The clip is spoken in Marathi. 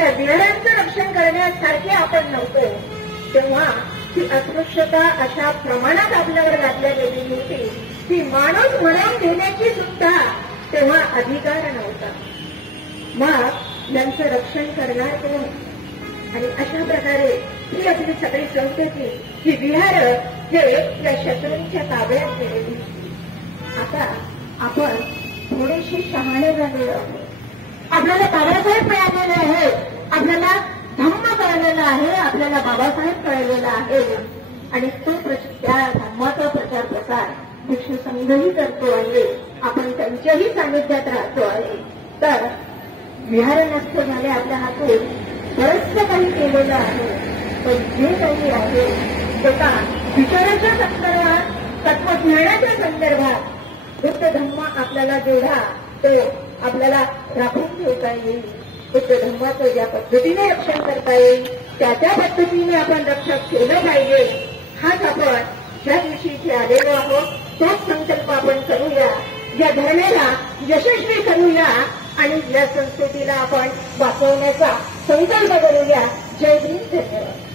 त्या विहारांचं रक्षण करण्यासारखे आपण नव्हतो, तेव्हा ती अस्पृश्यता अशा प्रमाणात आपल्यावर घातल्या गेलेली होती की माणूस म्हणून घेण्याची सुद्धा तेव्हा अधिकार नव्हता. मग यांचं रक्षण करणार कोण? आणि अशा प्रकारे ही आपली सगळी संस्कृती, ही विहार हे या शत्रूंच्या ताब्यात गेलेली. आता आपण थोडेसे शहाणे झालेलो आहोत. आपल्याला बाबासाहेब मिळालेले आहे, आपल्याला धम्म कळलेला आहे, आपल्याला बाबासाहेब कळलेला आहे आणि तो त्या धम्माचा प्रचार प्रसार भिक्षू संघही करतो आहे. आपण त्यांच्याही सानिध्यात राहतो आहे. तर विहार नष्ट झाले आपल्या हातून, बरंचसं काही केलेलं आहे, पण जे काही आहे ते का विचाराच्या संदर्भात, तत्वज्ञानाच्या संदर्भात बुद्ध धम्म आपल्याला जेवढा तो आपल्याला राखून ठेवता येईल, बुद्ध धम्माचं ज्या पद्धतीने रक्षण करता येईल त्या पद्धतीने आपण रक्षण केलं पाहिजे. हाच आपण ज्या दिवशी इथे आलेलो आहोत तोच संकल्प आपण करूया, या धर्माला यशस्वी करूया आणि या संस्कृतीला आपण वाचवण्याचा संकल्प करूया. जय भीम. धन्यवाद.